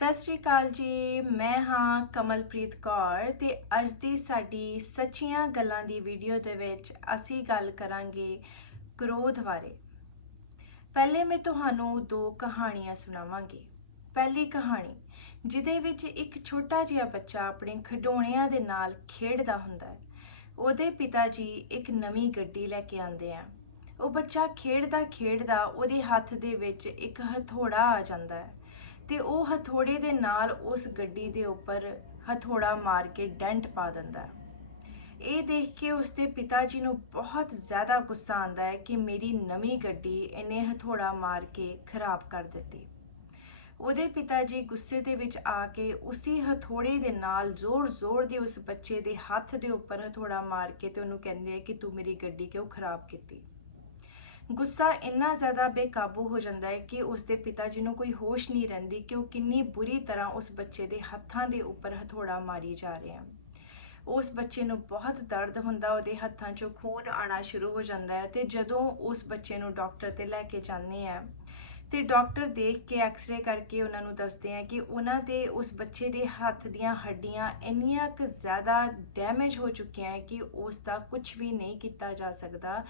ਸਤਿ ਸ਼੍ਰੀ ਅਕਾਲ ਜੀ। ਮੈਂ ਹਾਂ ਕਮਲਪ੍ਰੀਤ ਕੌਰ ਤੇ ਅੱਜ ਦੀ ਸਾਡੀ ਸੱਚੀਆਂ ਗੱਲਾਂ ਦੀ ਵੀਡੀਓ ਦੇ ਵਿੱਚ ਅਸੀਂ ਗੱਲ ਕਰਾਂਗੇ ਕ੍ਰੋਧ ਬਾਰੇ। ਪਹਿਲੇ ਮੈਂ ਤੁਹਾਨੂੰ ਦੋ ਕਹਾਣੀਆਂ ਸੁਣਾਵਾਂਗੀ। ਪਹਿਲੀ ਕਹਾਣੀ, ਜਿਹਦੇ ਵਿੱਚ ਇੱਕ ਛੋਟਾ ਜਿਹਾ ਬੱਚਾ ਆਪਣੇ ਖਿਡੌਣਿਆਂ ਦੇ ਨਾਲ ਖੇਡਦਾ ਹੁੰਦਾ ਹੈ। ਉਹਦੇ ਪਿਤਾ ਜੀ ਇੱਕ ਨਵੀਂ ਗੱਡੀ ਲੈ ਕੇ ਆਉਂਦੇ ਆ। ਉਹ ਬੱਚਾ ਖੇਡਦਾ ਖੇਡਦਾ ਉਹਦੇ ਹੱਥ ਦੇ ਵਿੱਚ ਇੱਕ ਹਥੌੜਾ ਆ ਜਾਂਦਾ ਹੈ। ਤੇ ਉਹ ਹਥੌੜੇ ਦੇ ਨਾਲ ਉਸ ਗੱਡੀ ਦੇ ਉੱਪਰ ਹਥੌੜਾ ਮਾਰ ਕੇ ਡੈਂਟ ਪਾ ਦਿੰਦਾ ਹੈ। ਇਹ ਦੇਖ ਕੇ ਉਸਦੇ ਪਿਤਾ ਜੀ ਨੂੰ ਬਹੁਤ ਜ਼ਿਆਦਾ ਗੁੱਸਾ ਆਉਂਦਾ ਹੈ ਕਿ ਮੇਰੀ ਨਵੀਂ ਗੱਡੀ ਇਹਨੇ ਹਥੌੜਾ ਮਾਰ ਕੇ ਖਰਾਬ ਕਰ ਦਿੱਤੀ। ਉਹਦੇ ਪਿਤਾ ਜੀ ਗੁੱਸੇ ਦੇ ਵਿੱਚ ਆ ਕੇ ਉਸੇ ਹਥੌੜੇ ਦੇ ਨਾਲ ਜ਼ੋਰ-ਜ਼ੋਰ ਦੀ ਉਸ ਬੱਚੇ ਦੇ ਹੱਥ ਦੇ ਉੱਪਰ ਹਥੌੜਾ ਮਾਰ ਕੇ ਤੇ ਉਹਨੂੰ ਕਹਿੰਦੇ ਆ ਕਿ ਤੂੰ ਮੇਰੀ ਗੱਡੀ ਕਿਉਂ ਖਰਾਬ ਕੀਤੀ? ਗੁੱਸਾ ਇੰਨਾ ਜ਼ਿਆਦਾ ਬੇਕਾਬੂ ਹੋ ਜਾਂਦਾ ਹੈ ਕਿ ਉਸ ਦੇ ਪਿਤਾ ਜੀ ਨੂੰ ਕੋਈ ਹੋਸ਼ ਨਹੀਂ ਰਹਿੰਦੀ ਕਿ ਉਹ ਕਿੰਨੀ ਬੁਰੀ ਤਰ੍ਹਾਂ ਉਸ ਬੱਚੇ ਦੇ ਹੱਥਾਂ ਦੇ ਉੱਪਰ ਹਥੌੜਾ ਮਾਰੀ ਜਾ ਰਿਹਾ ਹਨ ਉਸ ਬੱਚੇ ਨੂੰ ਬਹੁਤ ਦਰਦ ਹੁੰਦਾ, ਉਹਦੇ ਹੱਥਾਂ 'ਚੋਂ ਖੂਨ ਆਣਾ ਸ਼ੁਰੂ ਹੋ ਜਾਂਦਾ ਹੈ ਤੇ ਜਦੋਂ ਉਸ ਬੱਚੇ ਨੂੰ ਡਾਕਟਰ ਤੇ ਲੈ ਕੇ ਜਾਂਦੇ ਆ ਤੇ ਡਾਕਟਰ ਦੇਖ ਕੇ ਐਕਸ-ਰੇ ਕਰਕੇ ਉਹਨਾਂ ਨੂੰ ਦੱਸਦੇ ਆ ਕਿ ਉਹਨਾਂ ਦੇ ਉਸ ਬੱਚੇ ਦੇ ਹੱਥ ਦੀਆਂ ਹੱਡੀਆਂ ਇੰਨੀਆਂ ਕੁ ਜ਼ਿਆਦਾ ਡੈਮੇਜ ਹੋ ਚੁੱਕੀਆਂ ਹੈ ਕਿ ਉਸ ਦਾ ਕੁਝ ਵੀ ਨਹੀਂ ਕੀਤਾ ਜਾ ਸਕਦਾ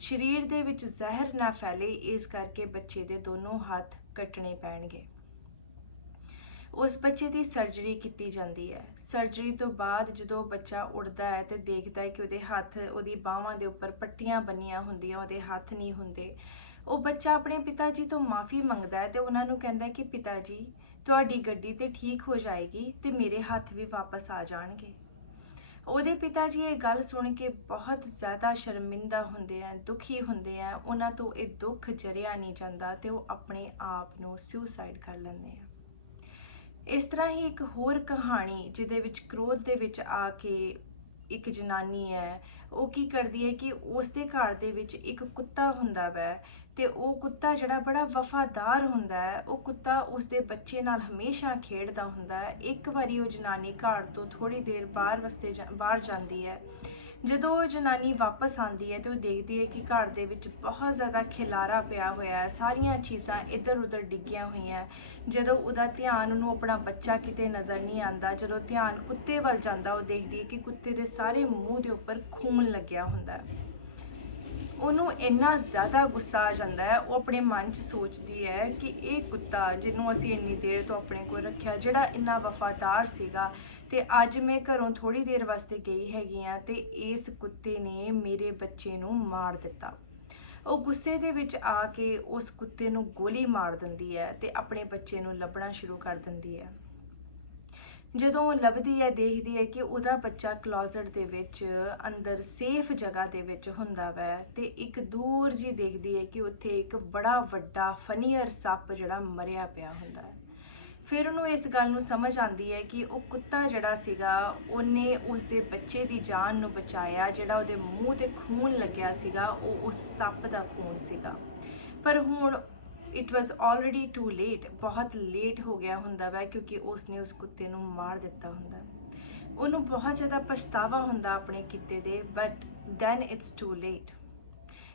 ਸਰੀਰ ਦੇ ਵਿੱਚ ਜ਼ਹਿਰ ਨਾ ਫੈਲੇ, ਇਸ ਕਰਕੇ ਬੱਚੇ ਦੇ ਦੋਨੋਂ ਹੱਥ ਕੱਟਣੇ ਪੈਣਗੇ। ਉਸ ਬੱਚੇ ਦੀ ਸਰਜਰੀ ਕੀਤੀ ਜਾਂਦੀ ਹੈ। ਸਰਜਰੀ ਤੋਂ ਬਾਅਦ ਜਦੋਂ ਬੱਚਾ ਉੱਠਦਾ ਹੈ ਤੇ ਦੇਖਦਾ ਹੈ ਕਿ ਉਹਦੇ ਹੱਥ, ਉਹਦੀ ਬਾਹਾਂ ਦੇ ਉੱਪਰ ਪੱਟੀਆਂ ਬੰਨੀਆਂ ਹੁੰਦੀਆਂ, ਉਹਦੇ ਹੱਥ ਨਹੀਂ ਹੁੰਦੇ। ਉਹ ਬੱਚਾ ਆਪਣੇ ਪਿਤਾ ਜੀ ਤੋਂ ਮਾਫੀ ਮੰਗਦਾ ਹੈ ਤੇ ਉਹਨਾਂ ਨੂੰ ਕਹਿੰਦਾ ਹੈ ਕਿ ਪਿਤਾ ਜੀ ਤੁਹਾਡੀ ਗੱਡੀ ਤੇ ਠੀਕ ਹੋ ਜਾਏਗੀ ਤੇ ਮੇਰੇ ਹੱਥ ਵੀ ਵਾਪਸ ਆ ਜਾਣਗੇ। ਉਹਦੇ ਪਿਤਾ ਜੀ ਇਹ ਗੱਲ ਸੁਣ ਕੇ ਬਹੁਤ ਜ਼ਿਆਦਾ ਸ਼ਰਮਿੰਦਾ ਹੁੰਦੇ ਆ, ਦੁਖੀ ਹੁੰਦੇ ਆ। ਉਹਨਾਂ ਤੋਂ ਇਹ ਦੁੱਖ ਜਰਿਆ ਨਹੀਂ ਜਾਂਦਾ ਤੇ ਉਹ ਆਪਣੇ ਆਪ ਨੂੰ ਸੁਸਾਈਡ ਕਰ ਲੈਂਦੇ ਆ। ਇਸ ਤਰ੍ਹਾਂ ਹੀ ਇੱਕ ਹੋਰ ਕਹਾਣੀ ਜਿਹਦੇ ਵਿੱਚ ਕ੍ਰੋਧ ਦੇ ਵਿੱਚ ਆ ਕੇ ਇੱਕ ਜਨਾਨੀ ਹੈ, ਉਹ ਕੀ ਕਰਦੀ ਹੈ ਕਿ ਉਸ ਦੇ ਘਰ ਦੇ ਵਿੱਚ ਇੱਕ ਕੁੱਤਾ ਹੁੰਦਾ ਵੈ ਤੇ ਉਹ ਕੁੱਤਾ ਜਿਹੜਾ ਬੜਾ ਵਫਾਦਾਰ ਹੁੰਦਾ ਹੈ, ਉਹ ਕੁੱਤਾ ਉਸ ਦੇ ਬੱਚੇ ਨਾਲ ਹਮੇਸ਼ਾ ਖੇਡਦਾ ਹੁੰਦਾ ਹੈ। ਇੱਕ ਵਾਰੀ ਉਹ ਜਨਾਨੀ ਘਰ ਤੋਂ ਥੋੜੀ ਦੇਰ ਬਾਹਰ ਵਸਤੇ ਜਾ- ਬਾਹਰ ਜਾਂਦੀ ਹੈ। ਜਦੋਂ ਉਹ ਜਨਾਨੀ ਵਾਪਸ ਆਉਂਦੀ ਹੈ ਤੇ ਉਹ ਦੇਖਦੀ ਹੈ ਕਿ ਘਰ ਦੇ ਵਿੱਚ ਬਹੁਤ ਜ਼ਿਆਦਾ ਖਿਲਾਰਾ ਪਿਆ ਹੋਇਆ ਹੈ। ਸਾਰੀਆਂ ਚੀਜ਼ਾਂ ਇੱਧਰ ਉੱਧਰ ਡਿੱਗੀਆਂ ਹੋਈਆਂ ਜਦੋਂ ਉਹਦਾ ਧਿਆਨ ਉਹਨੂੰ ਆਪਣਾ ਬੱਚਾ ਕਿਤੇ ਨਜ਼ਰ ਨਹੀਂ ਆਉਂਦਾ, ਜਦੋਂ ਧਿਆਨ ਕੁੱਤੇ ਵੱਲ ਜਾਂਦਾ, ਉਹ ਦੇਖਦੀ ਹੈ ਕਿ ਕੁੱਤੇ ਦੇ ਸਾਰੇ ਮੂੰਹ ਦੇ ਉੱਪਰ ਖੂਨ ਲੱਗਿਆ ਹੁੰਦਾ ਹੈ। ਉਹਨੂੰ ਇੰਨਾ ਜ਼ਿਆਦਾ ਗੁੱਸਾ ਆ ਜਾਂਦਾ ਹੈ, ਉਹ ਆਪਣੇ ਮਨ 'ਚ ਸੋਚਦੀ ਹੈ ਕਿ ਇਹ ਕੁੱਤਾ ਜਿਹਨੂੰ ਅਸੀਂ ਇੰਨੀ ਦੇਰ ਤੋਂ ਆਪਣੇ ਕੋਲ ਰੱਖਿਆ, ਜਿਹੜਾ ਇੰਨਾ ਵਫਾਦਾਰ ਸੀਗਾ ਤੇ ਅੱਜ ਮੈਂ ਘਰੋਂ ਥੋੜੀ ਦੇਰ ਵਾਸਤੇ ਗਈ ਹੈਗੀ ਆ ਤੇ ਇਸ ਕੁੱਤੇ ਨੇ ਮੇਰੇ ਬੱਚੇ ਨੂੰ ਮਾਰ ਦਿੱਤਾ। ਉਹ ਗੁੱਸੇ ਦੇ ਵਿੱਚ ਆ ਕੇ ਉਸ ਕੁੱਤੇ ਨੂੰ ਗੋਲੀ ਮਾਰ ਦਿੰਦੀ ਹੈ ਤੇ ਆਪਣੇ ਬੱਚੇ ਨੂੰ ਲੱਭਣਾ ਸ਼ੁਰੂ ਕਰ ਦਿੰਦੀ ਹੈ। ਜਦੋਂ ਉਹ ਲੱਭਦੀ ਹੈ, ਦੇਖਦੀ ਹੈ ਕਿ ਉਹਦਾ ਬੱਚਾ ਕਲੋਜ਼ਟ ਦੇ ਵਿੱਚ, ਅੰਦਰ ਸੇਫ ਜਗ੍ਹਾ ਦੇ ਵਿੱਚ ਹੁੰਦਾ ਵੈ ਤੇ ਇੱਕ ਦੂਰ ਜੀ ਦੇਖਦੀ ਹੈ ਕਿ ਉੱਥੇ ਇੱਕ ਬੜਾ ਵੱਡਾ ਫਨੀਅਰ ਸੱਪ ਜਿਹੜਾ ਮਰਿਆ ਪਿਆ ਹੁੰਦਾ ਹੈ। ਫਿਰ ਉਹਨੂੰ ਇਸ ਗੱਲ ਨੂੰ ਸਮਝ ਆਉਂਦੀ ਹੈ ਕਿ ਉਹ ਕੁੱਤਾ ਜਿਹੜਾ ਸੀਗਾ, ਉਹਨੇ ਉਸ ਦੇ ਬੱਚੇ ਦੀ ਜਾਨ ਨੂੰ ਬਚਾਇਆ, ਜਿਹੜਾ ਉਹਦੇ ਮੂੰਹ ਤੇ ਖੂਨ ਲੱਗਿਆ ਸੀਗਾ, ਉਹ ਉਸ ਸੱਪ ਦਾ ਖੂਨ ਸੀਗਾ। ਪਰ ਹੁਣ it was already too late ਬਹੁਤ ਲੇਟ ਹੋ ਗਿਆ ਹੁੰਦਾ ਵਾ ਕਿਉਂਕਿ ਉਸ ਨੇ ਉਸ ਕੁੱਤੇ ਨੂੰ ਮਾਰ ਦਿੱਤਾ ਹੁੰਦਾ। ਉਹਨੂੰ ਬਹੁਤ ਜ਼ਿਆਦਾ ਪਛਤਾਵਾ ਹੁੰਦਾ ਆਪਣੇ ਕਿੱਤੇ ਦੇ but then it's too late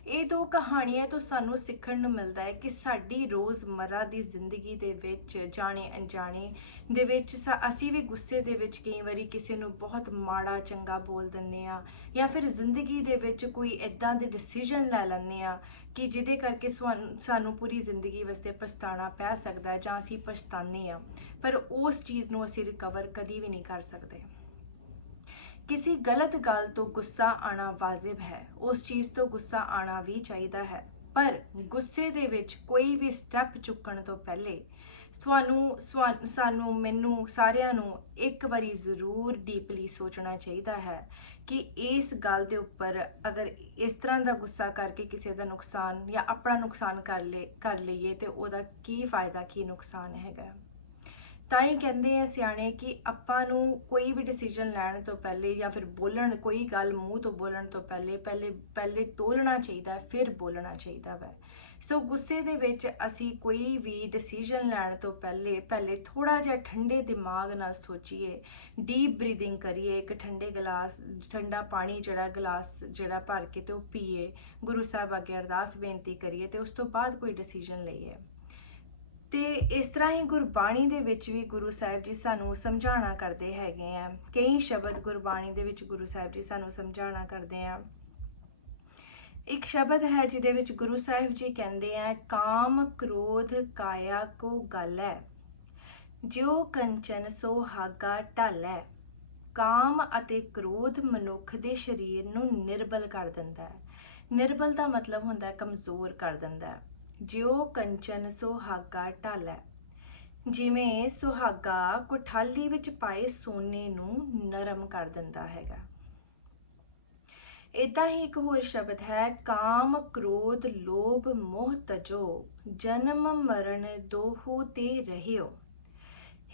ਇਹ ਦੋ ਕਹਾਣੀਆਂ ਤੋਂ ਸਾਨੂੰ ਸਿੱਖਣ ਨੂੰ ਮਿਲਦਾ ਹੈ ਕਿ ਸਾਡੀ ਰੋਜ਼ਮਰਰਾ ਦੀ ਜ਼ਿੰਦਗੀ ਦੇ ਵਿੱਚ, ਜਾਣੇ ਅਣਜਾਣੇ ਦੇ ਵਿੱਚ, ਸਾ- ਅਸੀਂ ਵੀ ਗੁੱਸੇ ਦੇ ਵਿੱਚ ਕਈ ਵਾਰੀ ਕਿਸੇ ਨੂੰ ਬਹੁਤ ਮਾੜਾ, ਚੰਗਾ ਬੋਲ ਦਿੰਨੇ ਆ ਜਾਂ ਫਿਰ ਜ਼ਿੰਦਗੀ ਦੇ ਵਿੱਚ ਕੋਈ ਇਦਾਂ ਦੇ ਡਿਸੀਜਨ ਲੈ ਲੈਂਦੇ ਆ ਕਿ ਜਿਹਦੇ ਕਰਕੇ ਸਵਾਨ- ਸਾਨੂੰ ਪੂਰੀ ਜ਼ਿੰਦਗੀ ਵਾਸਤੇ ਪਛਤਾਣਾ ਪੈ ਸਕਦਾ ਜਾਂ ਅਸੀਂ ਪਛਤਾਨੇ ਆ ਪਰ ਉਸ ਚੀਜ਼ ਨੂੰ ਅਸੀਂ ਰਿਕਵਰ ਕਦੀ ਵੀ ਨਹੀਂ ਕਰ ਸਕਦੇ। ਕਿਸੇ ਗਲਤ ਗੱਲ ਤੋਂ ਗੁੱਸਾ ਆਣਾ ਵਾਜਿਬ ਹੈ, ਉਸ ਚੀਜ਼ ਤੋਂ ਗੁੱਸਾ ਆਣਾ ਵੀ ਚਾਹੀਦਾ ਹੈ। ਪਰ ਗੁੱਸੇ ਦੇ ਵਿੱਚ ਕੋਈ ਵੀ ਸਟੈਪ ਚੁੱਕਣ ਤੋਂ ਪਹਿਲੇ ਤੁਹਾਨੂੰ ਸਵਾ- ਸਾਨੂੰ, ਮੈਨੂੰ ਸਾਰਿਆਂ ਨੂੰ ਇੱਕ ਵਾਰੀ ਜ਼ਰੂਰ ਡੀਪਲੀ ਸੋਚਣਾ ਚਾਹੀਦਾ ਹੈ ਕਿ ਇਸ ਗੱਲ ਦੇ ਉੱਪਰ ਅਗਰ ਇਸ ਤਰ੍ਹਾਂ ਦਾ ਗੁੱਸਾ ਕਰਕੇ ਕਿਸੇ ਦਾ ਨੁਕਸਾਨ ਜਾਂ ਆਪਣਾ ਨੁਕਸਾਨ ਕਰ ਲਏ ਕਰ ਲਈਏ ਤੇ ਉਹਦਾ ਕੀ ਫਾਇਦਾ, ਕੀ ਨੁਕਸਾਨ ਹੈਗਾ। ਤਾਂ ਹੀ ਕਹਿੰਦੇ ਆ ਸਿਆਣੇ ਕਿ ਆਪਾਂ ਨੂੰ ਕੋਈ ਵੀ ਡਿਸੀਜਨ ਲੈਣ ਤੋਂ ਪਹਿਲੇ ਜਾਂ ਫਿਰ ਬੋਲਣ ਕੋਈ ਗੱਲ ਮੂੰਹ ਤੋਂ ਬੋਲਣ ਤੋਂ ਪਹਿਲੇ ਪਹਿਲੇ ਪਹਿਲੇ ਤੋਲਣਾ ਚਾਹੀਦਾ ਹੈ, ਫਿਰ ਬੋਲਣਾ ਚਾਹੀਦਾ ਵੈ ਸੋ ਗੁੱਸੇ ਦੇ ਵਿੱਚ ਅਸੀਂ ਕੋਈ ਵੀ ਡਿਸੀਜਨ ਲੈਣ ਤੋਂ ਪਹਿਲੇ ਪਹਿਲੇ ਥੋੜਾ ਜਿਹਾ ਠੰਡੇ ਦਿਮਾਗ ਨਾਲ ਸੋਚੀਏ ਡੀਪ ਬਰੀਥਿੰਗ ਕਰੀਏ ਇੱਕ ਠੰਡੇ ਗਲਾਸ ਠੰਡਾ ਪਾਣੀ ਜਿਹੜਾ ਗਲਾਸ ਜਿਹੜਾ ਭਰ ਕੇ ਤੇ ਉਹ ਪੀਏ। ਗੁਰੂ ਸਾਹਿਬ ਅੱਗੇ ਅਰਦਾਸ ਬੇਨਤੀ ਕਰੀਏ ਤੇ ਉਸ ਤੋਂ ਬਾਅਦ ਕੋਈ ਡਿਸੀਜਨ ਲਈਏ। ਤੇ ਇਸ ਤਰ੍ਹਾਂ ਹੀ ਗੁਰਬਾਣੀ ਦੇ ਵਿੱਚ ਵੀ ਗੁਰੂ ਸਾਹਿਬ ਜੀ ਸਾਨੂੰ ਸਮਝਾਉਣਾ ਕਰਦੇ ਹੈਗੇ ਆ। ਕਈ ਸ਼ਬਦ ਗੁਰਬਾਣੀ ਦੇ ਵਿੱਚ ਗੁਰੂ ਸਾਹਿਬ ਜੀ ਸਾਨੂੰ ਸਮਝਾਉਣਾ ਕਰਦੇ ਆ। ਇੱਕ ਸ਼ਬਦ ਹੈ ਜਿਹਦੇ ਵਿੱਚ ਗੁਰੂ ਸਾਹਿਬ ਜੀ ਕਹਿੰਦੇ ਆ, ਕਾਮ ਕ੍ਰੋਧ ਕਾਇਆ ਕੋ ਗਲ ਹੈ, ਜਿਉ ਕੰਚਨ ਸੋ ਹਾਗਾ ਢਲ ਹੈ। ਕਾਮ ਅਤੇ ਕ੍ਰੋਧ ਮਨੁੱਖ ਦੇ ਸਰੀਰ ਨੂੰ ਨਿਰਬਲ ਕਰ ਦਿੰਦਾ ਹੈ। ਨਿਰਬਲ ਦਾ ਮਤਲਬ ਹੁੰਦਾ ਹੈ, ਕਮਜ਼ੋਰ ਕਰ ਦਿੰਦਾ ਹੈ। ਜਿਉ ਕੰਚਨ ਸੁਹਾਗਾ ਢਲ। ਜਿਵੇਂ ਸੁਹਾਗਾ ਕੋਠਾਲੀ ਵਿੱਚ ਪਾਏ ਸੋਨੇ ਨੂੰ ਨਰਮ ਕਰ ਦਿੰਦਾ ਹੈਗਾ। ਇਦਾਂ ਹੀ ਇੱਕ ਹੋਰ ਸ਼ਬਦ ਹੈ, ਕਾਮ ਕ੍ਰੋਧ ਲੋਭ ਮੋਹ ਤਜੋ, ਜਨਮ ਮਰਨ ਦੋਹੂ ਤੇ ਰਹਿਓ।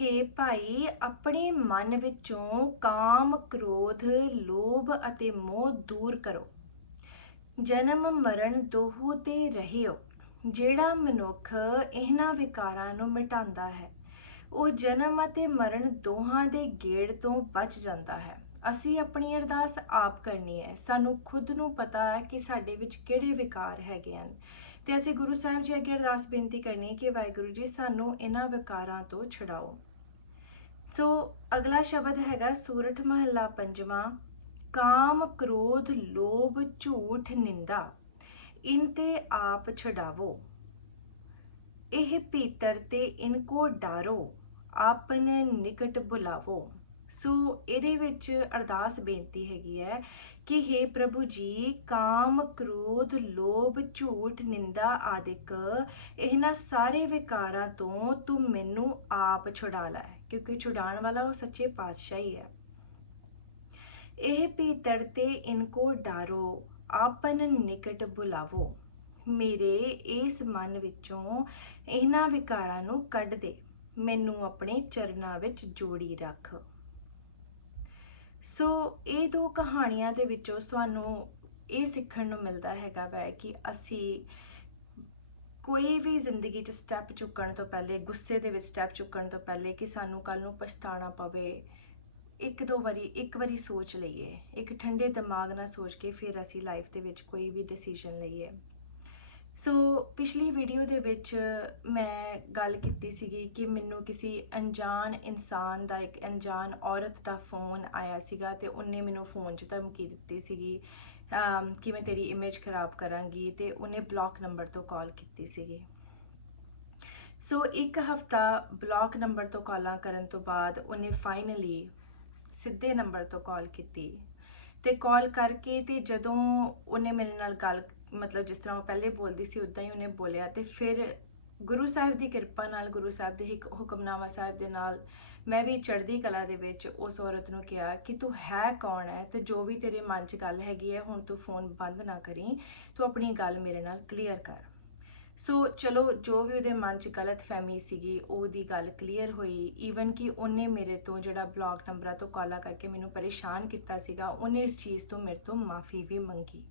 ਹੇ ਭਾਈ, ਆਪਣੇ ਮਨ ਵਿੱਚੋਂ ਕਾਮ ਕ੍ਰੋਧ, ਲੋਭ ਅਤੇ ਮੋਹ ਦੂਰ ਕਰੋ। ਜਨਮ ਮਰਨ ਦੋਹੂ ਤੇ ਰਹਿਓ। ਜਿਹੜਾ ਮਨੁੱਖ ਇਹਨਾਂ ਵਿਕਾਰਾਂ ਨੂੰ ਮਿਟਾਉਂਦਾ ਹੈ, ਉਹ ਜਨਮ ਅਤੇ ਮਰਨ ਦੋਹਾਂ ਦੇ ਗੇੜ ਤੋਂ ਬਚ ਜਾਂਦਾ ਹੈ। ਅਸੀਂ ਆਪਣੀ ਅਰਦਾਸ ਆਪ ਕਰਨੀ ਹੈ। ਸਾਨੂੰ ਖੁਦ ਨੂੰ ਪਤਾ ਹੈ ਕਿ ਸਾਡੇ ਵਿੱਚ ਕਿਹੜੇ ਵਿਕਾਰ ਹੈਗੇ ਹਨ। ਤੇ ਅਸੀਂ ਗੁਰੂ ਸਾਹਿਬ ਜੀ ਅੱਗੇ ਅਰਦਾਸ ਬੇਨਤੀ ਕਰਨੀ ਹੈ ਕਿ ਵਾਹਿਗੁਰੂ ਜੀ, ਸਾਨੂੰ ਇਹਨਾਂ ਵਿਕਾਰਾਂ ਤੋਂ ਛੁਡਾਓ। ਸੋ ਅਗਲਾ ਸ਼ਬਦ ਹੈਗਾ ਸੂਰਠ ਮਹੱਲਾ ਪੰਜਵਾਂ, ਕਾਮ ਕ੍ਰੋਧ ਲੋਭ ਝੂਠ ਨਿੰਦਾ। ਇਨ ਤੇ ਆਪ ਛਡਾਵੋ। ਇਹ ਪੀਤਰ ਤੇ ਇਨਕੋ ਡਾਰੋ, ਆਪਨ ਨਿਕਟ ਬੁਲਾਵੋ। ਸੋ ਇਹਦੇ ਵਿੱਚ ਅਰਦਾਸ ਬੇਨਤੀ ਹੈਗੀ ਹੈ ਕਿ हे ਪ੍ਰਭੂ ਜੀ, ਕਾਮ, ਕ੍ਰੋਧ, ਲੋਭ, ਝੂਠ, ਨਿੰਦਾ ਆਦਿਕ ਇਹਨਾਂ ਸਾਰੇ ਵਿਕਾਰਾਂ ਤੋਂ ਤੂੰ ਮੈਨੂੰ ਆਪ ਛੁਡਾ ਲੈ, ਕਿਉਂਕਿ ਛੁਡਾਉਣ ਵਾਲਾ ਉਹ ਸੱਚੇ ਪਾਤਸ਼ਾਹ ਹੀ। ਹੈ ਇਹ ਪੀਤਰ ਤੇ ਇਨਕੋ ਡਾਰੋ ਆਪਨ ਨਿਕਟ ਬੁਲਾਵੋ। ਮੇਰੇ ਇਸ ਮਨ ਵਿੱਚੋਂ ਇਹਨਾਂ ਵਿਕਾਰਾਂ ਨੂੰ ਕੱਢ ਦੇ। ਮੈਨੂੰ ਆਪਣੇ ਚਰਨਾਂ ਵਿੱਚ ਜੋੜੀ ਰੱਖ। ਸੋ ਇਹ ਦੋ ਕਹਾਣੀਆਂ ਦੇ ਵਿੱਚੋਂ ਸਾਨੂੰ ਇਹ ਸਿੱਖਣ ਨੂੰ ਮਿਲਦਾ ਹੈਗਾ ਵੈ ਕਿ ਅਸੀਂ ਕੋਈ ਵੀ ਜ਼ਿੰਦਗੀ 'ਚ ਸਟੈਪ ਚੁੱਕਣ ਤੋਂ ਪਹਿਲੇ, ਗੁੱਸੇ ਦੇ ਵਿੱਚ ਸਟੈਪ ਚੁੱਕਣ ਤੋਂ ਪਹਿਲੇ ਕਿ ਸਾਨੂੰ ਕੱਲ ਨੂੰ ਪਛਤਾਣਾ ਪਵੇ ਇੱਕ ਦੋ ਵਾਰੀ, ਇੱਕ ਵਾਰੀ ਸੋਚ ਲਈਏ। ਇੱਕ ਠੰਡੇ ਦਿਮਾਗ ਨਾਲ ਸੋਚ ਕੇ ਫਿਰ ਅਸੀਂ ਲਾਈਫ ਦੇ ਵਿੱਚ ਕੋਈ ਵੀ ਡਿਸੀਜਨ ਲਈਏ। ਸੋ ਪਿਛਲੀ ਵੀਡੀਓ ਦੇ ਵਿੱਚ ਮੈਂ ਗੱਲ ਕੀਤੀ ਸੀਗੀ ਕਿ ਮੈਨੂੰ ਕਿਸੇ ਅਣਜਾਣ ਇਨਸਾਨ ਦਾ, ਇੱਕ ਅਣਜਾਣ ਔਰਤ ਦਾ ਫੋਨ ਆਇਆ ਸੀਗਾ ਤੇ ਉਹਨੇ ਮੈਨੂੰ ਫੋਨ 'ਚ ਧਮਕੀ ਦਿੱਤੀ ਸੀਗੀ ਕਿ ਮੈਂ ਤੇਰੀ ਇਮੇਜ ਖਰਾਬ ਕਰਾਂਗੀ ਤੇ ਉਹਨੇ ਬਲੌਕ ਨੰਬਰ ਤੋਂ ਕਾਲ ਕੀਤੀ ਸੀਗੀ। ਸੋ ਇੱਕ ਹਫਤਾ ਬਲੌਕ ਨੰਬਰ ਤੋਂ ਕਾਲਾਂ ਕਰਨ ਤੋਂ ਬਾਅਦ ਉਹਨੇ ਫਾਈਨਲੀ ਸਿੱਧੇ ਨੰਬਰ ਤੋਂ ਕਾਲ ਕੀਤੀ ਤੇ ਕਾਲ ਕਰਕੇ ਤੇ ਜਦੋਂ ਉਹਨੇ ਮੇਰੇ ਨਾਲ ਗੱਲ, ਮਤਲਬ ਜਿਸ ਤਰ੍ਹਾਂ ਉਹ ਪਹਿਲੇ ਬੋਲਦੀ ਸੀ ਉਦਾਂ ਹੀ ਉਹਨੇ ਬੋਲਿਆ ਤੇ ਫਿਰ ਗੁਰੂ ਸਾਹਿਬ ਦੀ ਕਿਰਪਾ ਨਾਲ, ਗੁਰੂ ਸਾਹਿਬ ਦੇ ਇੱਕ ਹੁਕਮਨਾਮਾ ਸਾਹਿਬ ਦੇ ਨਾਲ ਮੈਂ ਵੀ ਚੜ੍ਹਦੀ ਕਲਾ ਦੇ ਵਿੱਚ ਉਸ ਔਰਤ ਨੂੰ ਕਿਹਾ ਕਿ ਤੂੰ ਹੈ ਕੌਣ ਹੈ ਤੇ ਜੋ ਵੀ ਤੇਰੇ ਮਨ 'ਚ ਗੱਲ ਹੈਗੀ ਹੈ, ਹੁਣ ਤੂੰ ਫੋਨ ਬੰਦ ਨਾ ਕਰੀ, ਤੂੰ ਆਪਣੀ ਗੱਲ ਮੇਰੇ ਨਾਲ ਕਲੀਅਰ ਕਰ। ਸੋ ਚਲੋ, ਜੋ ਵੀ ਉਹਦੇ ਮਨ 'ਚ ਗਲਤ ਫਹਿਮੀ ਸੀਗੀ, ਉਹਦੀ ਗੱਲ ਕਲੀਅਰ ਹੋਈ। ਈਵਨ ਕਿ ਉਹਨੇ ਮੇਰੇ ਤੋਂ ਜਿਹੜਾ ਬਲੌਗ ਨੰਬਰਾਂ ਤੋਂ ਕਾਲਾ ਕਰਕੇ ਮੈਨੂੰ ਪਰੇਸ਼ਾਨ ਕੀਤਾ ਸੀਗਾ, ਉਹਨੇ ਇਸ ਚੀਜ਼ ਤੋਂ ਮੇਰੇ ਤੋਂ ਮਾਫੀ ਵੀ ਮੰਗੀ।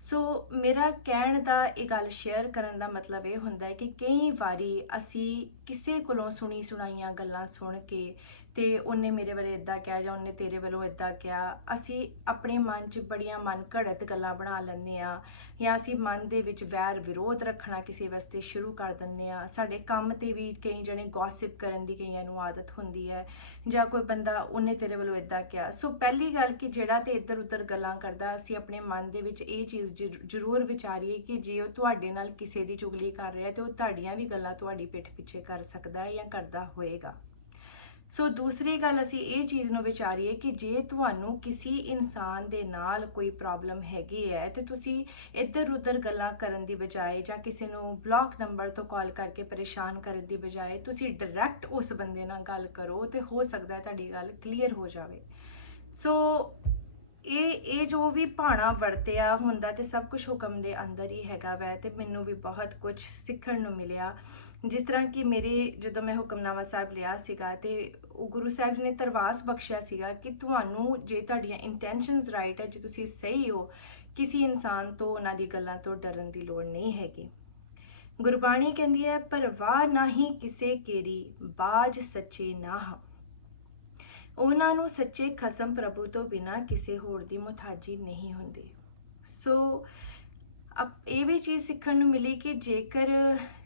ਸੋ ਮੇਰਾ ਕਹਿਣ ਦਾ ਇਹ ਗੱਲ ਸ਼ੇਅਰ ਕਰਨ ਦਾ ਮਤਲਬ ਇਹ ਹੁੰਦਾ ਹੈ ਕਿ ਕਈ ਵਾਰੀ ਅਸੀਂ ਕਿਸੇ ਕੋਲੋਂ ਸੁਣੀ ਸੁਣਾਈਆਂ ਗੱਲਾਂ ਸੁਣ ਕੇ ਤੇ ਉਹਨੇ ਮੇਰੇ ਬਾਰੇ ਇਦਾਂ ਕਿਹਾ ਜਾਂ ਉਹਨੇ ਤੇਰੇ ਵੱਲੋਂ ਇਦਾਂ ਕਿਹਾ, ਅਸੀਂ ਆਪਣੇ ਮਨ 'ਚ ਬੜੀਆਂ ਮਨ ਘੜਤ ਗੱਲਾਂ ਬਣਾ ਲੈਂਦੇ ਆ ਜਾਂ ਅਸੀਂ ਮਨ ਦੇ ਵਿੱਚ ਵੈਰ ਵਿਰੋਧ ਰੱਖਣਾ ਕਿਸੇ ਵਾਸਤੇ ਸ਼ੁਰੂ ਕਰ ਦਿੰਦੇ ਆ ਸਾਡੇ ਕੰਮ ਤੇ ਵੀ ਕਈ ਜਣੇ ਗੌਸਿਪ ਕਰਨ ਦੀ ਕਈਆਂ ਨੂੰ ਆਦਤ ਹੁੰਦੀ ਹੈ ਜਾਂ ਕੋਈ ਬੰਦਾ ਉਹਨੇ ਤੇਰੇ ਵੱਲੋਂ ਇਦਾਂ ਕਿਹਾ। ਸੋ ਪਹਿਲੀ ਗੱਲ ਕਿ ਜਿਹੜਾ ਤੇ ਇੱਧਰ ਉੱਧਰ ਗੱਲਾਂ ਕਰਦਾ, ਅਸੀਂ ਆਪਣੇ ਮਨ ਦੇ ਵਿੱਚ ਇਹ ਚੀਜ਼ ਜ਼ਰੂਰ ਵਿਚਾਰੀਏ ਕਿ ਜੇ ਉਹ ਤੁਹਾਡੇ ਨਾਲ ਕਿਸੇ ਦੀ ਚੁਗਲੀ ਕਰ ਰਿਹਾ ਤੇ ਉਹ ਤੁਹਾਡੀਆਂ ਵੀ ਗੱਲਾਂ ਤੁਹਾਡੀ ਪਿੱਠ ਪਿੱਛੇ ਕਰ ਸਕਦਾ ਹੈ ਜਾਂ ਕਰਦਾ ਹੋਏਗਾ। ਸੋ ਦੂਸਰੀ ਗੱਲ ਅਸੀਂ ਇਹ ਚੀਜ਼ ਨੂੰ ਵਿਚਾਰੀਏ ਕਿ ਜੇ ਤੁਹਾਨੂੰ ਕਿਸੇ ਇਨਸਾਨ ਦੇ ਨਾਲ ਕੋਈ ਪ੍ਰੋਬਲਮ ਹੈਗੀ ਹੈ ਤੇ ਤੁਸੀਂ ਇੱਧਰ ਉੱਧਰ ਗੱਲਾਂ ਕਰਨ ਦੀ ਬਜਾਏ ਜਾਂ ਕਿਸੇ ਨੂੰ ਬਲੌਕ ਨੰਬਰ ਤੋਂ ਕਾਲ ਕਰਕੇ ਪਰੇਸ਼ਾਨ ਕਰਨ ਦੀ ਬਜਾਏ ਤੁਸੀਂ ਡਾਇਰੈਕਟ ਉਸ ਬੰਦੇ ਨਾਲ ਗੱਲ ਕਰੋ ਤੇ ਹੋ ਸਕਦਾ ਤੁਹਾਡੀ ਗੱਲ ਕਲੀਅਰ ਹੋ ਜਾਵੇ। ਸੋ ਇਹ ਇਹ ਜੋ ਵੀ ਭਾਣਾ ਵਰਤਿਆ ਹੁੰਦਾ ਤੇ ਸਭ ਕੁਝ ਹੁਕਮ ਦੇ ਅੰਦਰ ਹੀ ਹੈਗਾ ਵੈ ਤੇ ਮੈਨੂੰ ਵੀ ਬਹੁਤ ਕੁਝ ਸਿੱਖਣ ਨੂੰ ਮਿਲਿਆ। ਜਿਸ ਤਰ੍ਹਾਂ ਕਿ ਮੇਰੇ ਜਦੋਂ ਮੈਂ ਹੁਕਮਨਾਮਾ ਸਾਹਿਬ ਲਿਆ ਸੀਗਾ ਤੇ ਉਹ ਗੁਰੂ ਸਾਹਿਬ ਨੇ ਤਰਵਾਸ ਬਖਸ਼ਿਆ ਸੀਗਾ ਕਿ ਤੁਹਾਨੂੰ ਜੇ ਤੁਹਾਡੀਆਂ ਇੰਟੈਂਸ਼ਨਸ ਰਾਈਟ ਹੈ, ਜੇ ਤੁਸੀਂ ਸਹੀ ਹੋ, ਕਿਸੇ ਇਨਸਾਨ ਤੋਂ ਉਹਨਾਂ ਦੀ ਗੱਲਾਂ ਤੋਂ ਡਰਨ ਦੀ ਲੋੜ ਨਹੀਂ ਹੈਗੀ। ਗੁਰਬਾਣੀ ਕਹਿੰਦੀ ਹੈ ਪਰਵਾਹ ਨਹੀਂ ਕਿਸੇ ਕੇਰੀ, ਬਾਜ ਸੱਚੇ ਨਾ ਹਾਂ। ਉਹਨਾਂ ਨੂੰ ਸੱਚੇ ਖਸਮ ਪ੍ਰਭੂ ਤੋਂ ਬਿਨਾ ਕਿਸੇ ਹੋਰ ਦੀ ਮੁਤਾਜੀ ਨਹੀਂ ਹੁੰਦੀ। ਸੋ ਅਬ ਇਹ ਵੀ ਚੀਜ਼ ਸਿੱਖਣ ਨੂੰ ਮਿਲੀ ਕਿ ਜੇਕਰ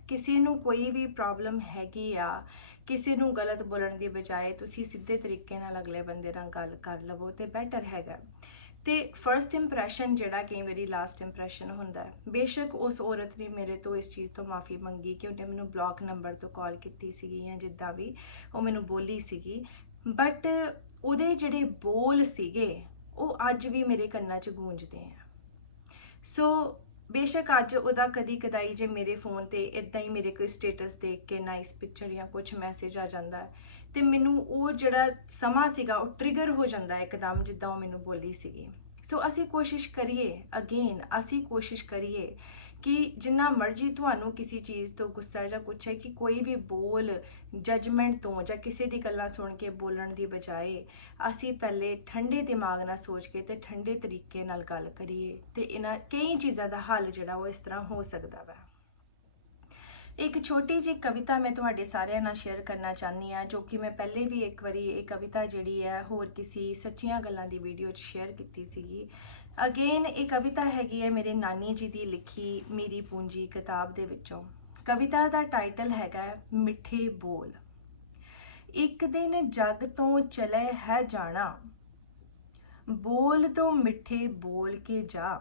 ਕਿਸੇ ਨੂੰ ਕੋਈ ਵੀ ਪ੍ਰੋਬਲਮ ਹੈਗੀ ਆ, ਕਿਸੇ ਨੂੰ ਗਲਤ ਬੋਲਣ ਦੀ ਬਜਾਏ ਤੁਸੀਂ ਸਿੱਧੇ ਤਰੀਕੇ ਨਾਲ ਅਗਲੇ ਬੰਦੇ ਨਾਲ ਗੱਲ ਕਰ ਲਵੋ ਤੇ ਬੈਟਰ ਹੈਗਾ। ਤੇ ਫਰਸਟ ਇੰਪ੍ਰੈਸ਼ਨ ਜਿਹੜਾ ਕਈ ਵਾਰੀ ਲਾਸਟ ਇੰਪ੍ਰੈਸ਼ਨ ਹੁੰਦਾ ਹੈ, ਬੇਸ਼ੱਕ ਉਸ ਔਰਤ ਨੇ ਮੇਰੇ ਤੋਂ ਇਸ ਚੀਜ਼ ਤੋਂ ਮਾਫੀ ਮੰਗੀ ਕਿ ਉਹਨੇ ਮੈਨੂੰ ਬਲੌਕ ਨੰਬਰ ਤੋਂ ਕਾਲ ਕੀਤੀ ਸੀਗੀ ਜਾਂ ਜਿੱਦਾਂ ਵੀ ਉਹ ਮੈਨੂੰ ਬੋਲੀ ਸੀਗੀ ਬਟ ਉਹਦੇ ਜਿਹੜੇ ਬੋਲ ਸੀਗੇ, ਉਹ ਅੱਜ ਵੀ ਮੇਰੇ ਕੰਨਾਂ 'ਚ ਗੂੰਜਦੇ ਆ। ਸੋ ਬੇਸ਼ੱਕ ਅੱਜ ਉਹਦਾ ਕਦੀ ਕਦਾਈ ਜੇ ਮੇਰੇ ਫੋਨ ਤੇ ਇਦਾਂ ਹੀ ਮੇਰੇ ਕੋਈ ਸਟੇਟਸ ਦੇਖ ਕੇ ਨਾਈਸ ਪਿਕਚਰ ਜਾਂ ਕੁਝ ਮੈਸੇਜ ਆ ਜਾਂਦਾ ਹੈ, ਤੇ ਮੈਨੂੰ ਉਹ ਜਿਹੜਾ ਸਮਾਂ ਸੀਗਾ, ਉਹ ਟ੍ਰਿਗਰ ਹੋ ਜਾਂਦਾ ਇੱਕਦਮ, ਜਿੱਦਾਂ ਉਹ ਮੈਨੂੰ ਬੋਲੀ ਸੀਗੀ। ਸੋ ਅਸੀਂ ਕੋਸ਼ਿਸ਼ ਕਰੀਏ ਅਗੇਨ ਅਸੀਂ ਕੋਸ਼ਿਸ਼ ਕਰੀਏ ਕਿ ਜਿੰਨਾ ਮਰਜ਼ੀ ਤੁਹਾਨੂੰ ਕਿਸੇ ਚੀਜ਼ ਤੋਂ ਗੁੱਸਾ ਜਾਂ ਕੁਛ ਹੈ ਕਿ ਕੋਈ ਵੀ ਬੋਲ ਜਜਮੈਂਟ ਤੋਂ ਜਾਂ ਕਿਸੇ ਦੀ ਗੱਲਾਂ ਸੁਣ ਕੇ ਬੋਲਣ ਦੀ ਬਜਾਏ ਅਸੀਂ ਪਹਿਲੇ ਠੰਡੇ ਦਿਮਾਗ ਨਾਲ ਸੋਚ ਕੇ ਤੇ ਠੰਡੇ ਤਰੀਕੇ ਨਾਲ ਗੱਲ ਕਰੀਏ ਤੇ ਇਹਨਾਂ ਕਈ ਚੀਜ਼ਾਂ ਦਾ ਹੱਲ ਜਿਹੜਾ ਉਹ ਇਸ ਤਰ੍ਹਾਂ ਹੋ ਸਕਦਾ ਵਾ। ਇੱਕ ਛੋਟੀ ਜਿਹੀ ਕਵਿਤਾ ਮੈਂ ਤੁਹਾਡੇ ਸਾਰਿਆਂ ਨਾਲ ਸ਼ੇਅਰ ਕਰਨਾ ਚਾਹਨੀ ਆ ਜੋ ਕਿ ਮੈਂ ਪਹਿਲੇ ਵੀ ਇੱਕ ਵਾਰੀ ਇਹ ਕਵਿਤਾ ਜਿਹੜੀ ਹੈ ਹੋਰ ਕਿਸੇ ਸੱਚੀਆਂ ਗੱਲਾਂ ਦੀ ਵੀਡੀਓ 'ਚ ਸ਼ੇਅਰ ਕੀਤੀ ਸੀਗੀ। ਅਗੇਨ ਇਹ ਕਵਿਤਾ ਹੈਗੀ ਹੈ ਮੇਰੇ ਨਾਨੀ ਜੀ ਦੀ ਲਿਖੀ ਮੇਰੀ ਪੂੰਜੀ ਕਿਤਾਬ ਦੇ ਵਿੱਚੋਂ। ਕਵਿਤਾ ਦਾ ਟਾਈਟਲ ਹੈਗਾ ਮਿੱਠੇ ਬੋਲ। ਇੱਕ ਦਿਨ ਜੱਗ ਤੋਂ ਚਲੇ ਹੈ ਜਾਣਾ, ਬੋਲ ਤੋਂ ਮਿੱਠੇ ਬੋਲ ਕੇ ਜਾ।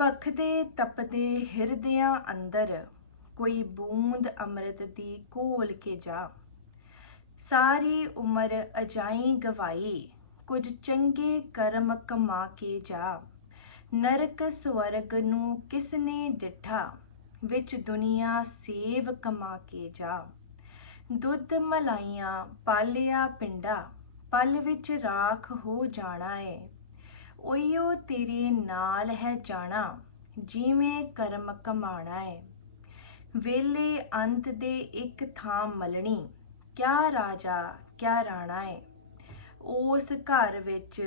ਭਖਦੇ ਤਪਦੇ ਹਿਰਦਿਆਂ ਅੰਦਰ ਕੋਈ ਬੂੰਦ ਅੰਮ੍ਰਿਤ ਦੀ ਘੋਲ ਕੇ ਜਾ। ਸਾਰੀ ਉਮਰ ਅਜਾਈ ਗਵਾਈ, ਕੁਝ ਚੰਗੇ ਕਰਮ ਕਮਾ ਕੇ ਜਾ। ਨਰਕ ਸਵਰਗ ਨੂੰ ਕਿਸਨੇ ਡਿਠਾ, ਵਿੱਚ ਦੁਨੀਆ ਸੇਵ ਕਮਾ ਕੇ ਜਾ। ਦੁੱਧ ਮਲਾਈਆਂ ਪਾਲਿਆ ਪਿੰਡਾ, ਪਲ ਵਿੱਚ ਰਾਖ ਹੋ ਜਾਣਾ ਏ। ਉਈਓ ਤੇਰੇ ਨਾਲ ਹੈ ਜਾਣਾ, ਜਿਵੇਂ ਕਰਮ ਕਮਾਣਾ ਏ। ਵੇਲੇ ਅੰਤ ਦੇ ਇੱਕ ਥਾਂ ਮਲਣੀ। ਕਿਆ ਰਾਜਾ, ਕਿਆ ਰਾਣਾ ਏ ਉਸ ਘਰ ਵਿੱਚ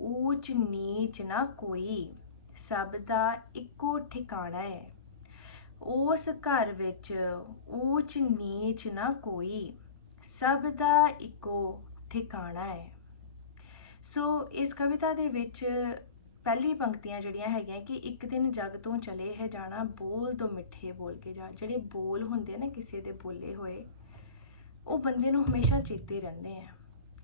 ਊਚ ਨੀਚ ਨਾ ਕੋਈ, ਸਭ ਦਾ ਇੱਕੋ ਠਿਕਾਣਾ ਹੈ ਉਸ ਘਰ ਵਿੱਚ ਊਚ ਨੀਚ ਨਾ ਕੋਈ, ਸਭ ਦਾ ਇੱਕੋ ਠਿਕਾਣਾ ਹੈ ਸੋ ਇਸ ਕਵਿਤਾ ਦੇ ਵਿੱਚ ਪਹਿਲੀ ਪੰਕਤੀਆਂ ਜਿਹੜੀਆਂ ਹੈਗੀਆਂ ਕਿ ਇੱਕ ਦਿਨ ਜਗ ਤੋਂ ਚਲੇ ਹੈ ਜਾਣਾ, ਬੋਲ ਤੋਂ ਮਿੱਠੇ ਬੋਲ ਕੇ ਜਾ ਜਿਹੜੇ ਬੋਲ ਹੁੰਦੇ ਨਾ ਕਿਸੇ ਦੇ ਬੋਲੇ ਹੋਏ, ਉਹ ਬੰਦੇ ਨੂੰ ਹਮੇਸ਼ਾ ਚੇਤੇ ਰਹਿੰਦੇ ਆ।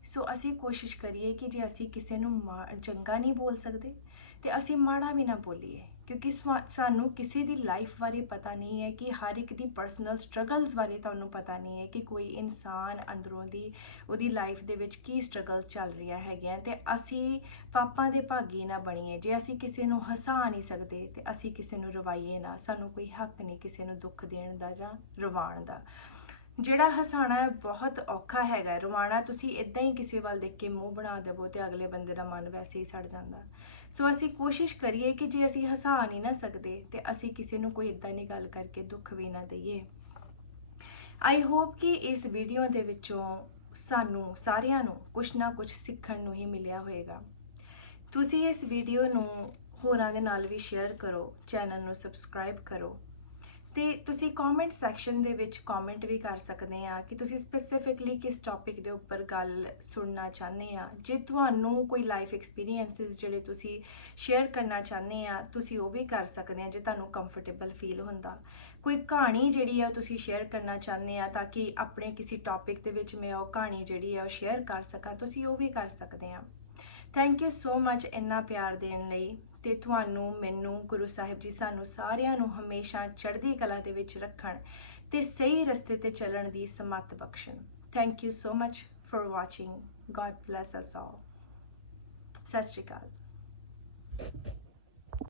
ਸੋ ਅਸੀਂ ਕੋਸ਼ਿਸ਼ ਕਰੀਏ ਕਿ ਜੇ ਅਸੀਂ ਕਿਸੇ ਨੂੰ ਮਾ- ਚੰਗਾ ਨਹੀਂ ਬੋਲ ਸਕਦੇ ਤੇ ਅਸੀਂ ਮਾੜਾ ਵੀ ਨਾ ਬੋਲੀਏ। ਕਿਉਂਕਿ ਸਵਾ- ਸਾਨੂੰ ਕਿਸੇ ਦੀ ਲਾਈਫ ਬਾਰੇ ਪਤਾ ਨਹੀਂ ਹੈ ਕਿ ਹਰ ਇੱਕ ਦੀ ਪਰਸਨਲ ਸਟਰਗਲਸ ਬਾਰੇ ਤੁਹਾਨੂੰ ਪਤਾ ਨਹੀਂ ਹੈ ਕਿ ਕੋਈ ਇਨਸਾਨ ਅੰਦਰੋਂ ਦੀ, ਉਹਦੀ ਲਾਈਫ ਦੇ ਵਿੱਚ ਕੀ ਸਟਰਗਲ ਚੱਲ ਰਿਹਾ ਹੈਗੀਆਂ ਤੇ ਅਸੀਂ ਪਾਪਾਂ ਦੇ ਭਾਗੀ ਨਾ ਬਣੀਏ, ਜੇ ਅਸੀਂ ਕਿਸੇ ਨੂੰ ਹਸਾ ਨਹੀਂ ਸਕਦੇ ਤੇ ਅਸੀਂ ਕਿਸੇ ਨੂੰ ਰਵਾਈਏ ਨਾ, ਸਾਨੂੰ ਕੋਈ ਹੱਕ ਨਹੀਂ ਕਿਸੇ ਨੂੰ ਦੁੱਖ ਦੇਣ ਦਾ ਜਾਂ ਰਵਾਉਣ ਦਾ। ਜਿਹੜਾ ਹਸਾਣਾ ਬਹੁਤ ਔਖਾ ਹੈਗਾ ਰਵਾਣਾ ਤੁਸੀਂ ਇਦਾਂ ਹੀ ਕਿਸੇ ਵੱਲ ਦੇਖ ਕੇ ਮੂੰਹ ਬਣਾ ਦੇਵੋ ਤੇ ਅਗਲੇ ਬੰਦੇ ਦਾ ਮਨ ਵੈਸੇ ਹੀ ਸੜ ਜਾਂਦਾ। ਸੋ ਅਸੀਂ ਕੋਸ਼ਿਸ਼ ਕਰੀਏ ਕਿ ਜੇ ਅਸੀਂ ਹਸਾ ਨਹੀਂ ਨਾ ਸਕਦੇ ਤੇ ਅਸੀਂ ਕਿਸੇ ਨੂੰ ਕੋਈ ਇਦਾਂ ਦੀ ਗੱਲ ਕਰਕੇ ਦੁੱਖ ਵੀ ਨਾ ਦਈਏ। ਆਈ ਹੋਪ ਕਿ ਇਸ ਵੀਡੀਓ ਦੇ ਵਿੱਚੋਂ ਸਾਨੂੰ ਸਾਰਿਆਂ ਨੂੰ ਕੁਝ ਨਾ ਕੁਝ ਸਿੱਖਣ ਨੂੰ ਹੀ ਮਿਲਿਆ ਹੋਵੇਗਾ ਤੁਸੀਂ ਇਸ ਵੀਡੀਓ ਨੂੰ ਹੋਰਾਂ ਦੇ ਨਾਲ ਵੀ ਸ਼ੇਅਰ ਕਰੋ ਚੈਨਲ ਨੂੰ ਸਬਸਕ੍ਰਾਈਬ ਕਰੋ। ਤੇ ਤੁਸੀਂ ਕਮੈਂਟ ਸੈਕਸ਼ਨ ਦੇ ਵਿੱਚ ਕਮੈਂਟ ਵੀ ਕਰ ਸਕਦੇ ਆ ਕਿ ਤੁਸੀਂ ਸਪੈਸੀਫਿਕਲੀ ਕਿਸ ਟੌਪਿਕ ਦੇ ਉੱਪਰ ਗੱਲ ਸੁਣਨਾ ਚਾਹੁੰਦੇ ਆ। ਜੇ ਤੁਹਾਨੂੰ ਕੋਈ ਲਾਈਫ ਐਕਸਪੀਰੀਐਂਸਸ ਜਿਹੜੇ ਤੁਸੀਂ ਸ਼ੇਅਰ ਕਰਨਾ ਚਾਹੁੰਦੇ ਆ, ਤੁਸੀਂ ਉਹ ਵੀ ਕਰ ਸਕਦੇ ਆ ਜੇ ਤੁਹਾਨੂੰ ਕੰਫਰਟੇਬਲ ਫੀਲ ਹੁੰਦਾ। ਕੋਈ ਕਹਾਣੀ ਜਿਹੜੀ ਆ ਉਹ ਤੁਸੀਂ ਸ਼ੇਅਰ ਕਰਨਾ ਚਾਹੁੰਦੇ ਆ ਤਾਂ ਕਿ ਆਪਣੇ ਕਿਸੇ ਟੌਪਿਕ ਦੇ ਵਿੱਚ ਮੈਂ ਉਹ ਕਹਾਣੀ ਜਿਹੜੀ ਆ ਉਹ ਸ਼ੇਅਰ ਕਰ ਸਕਾਂ, ਤੁਸੀਂ ਉਹ ਵੀ ਕਰ ਸਕਦੇ ਆ। ਥੈਂਕ ਯੂ ਸੋ ਮੱਚ ਇੰਨਾ ਪਿਆਰ ਦੇਣ ਲਈ। ਤੇ ਤੁਹਾਨੂੰ ਮੈਨੂੰ ਗੁਰੂ ਸਾਹਿਬ ਜੀ ਸਾਨੂੰ ਸਾਰਿਆਂ ਨੂੰ ਹਮੇਸ਼ਾ ਚੜ੍ਹਦੀ ਕਲਾ ਦੇ ਵਿੱਚ ਰੱਖਣ ਤੇ ਸਹੀ ਰਸਤੇ ਤੇ ਚੱਲਣ ਦੀ ਸਮੱਤ ਬਖਸ਼ਣ। Thank you so much for watching God bless us all ਸਤਿ ਸ਼੍ਰੀ ਅਕਾਲ।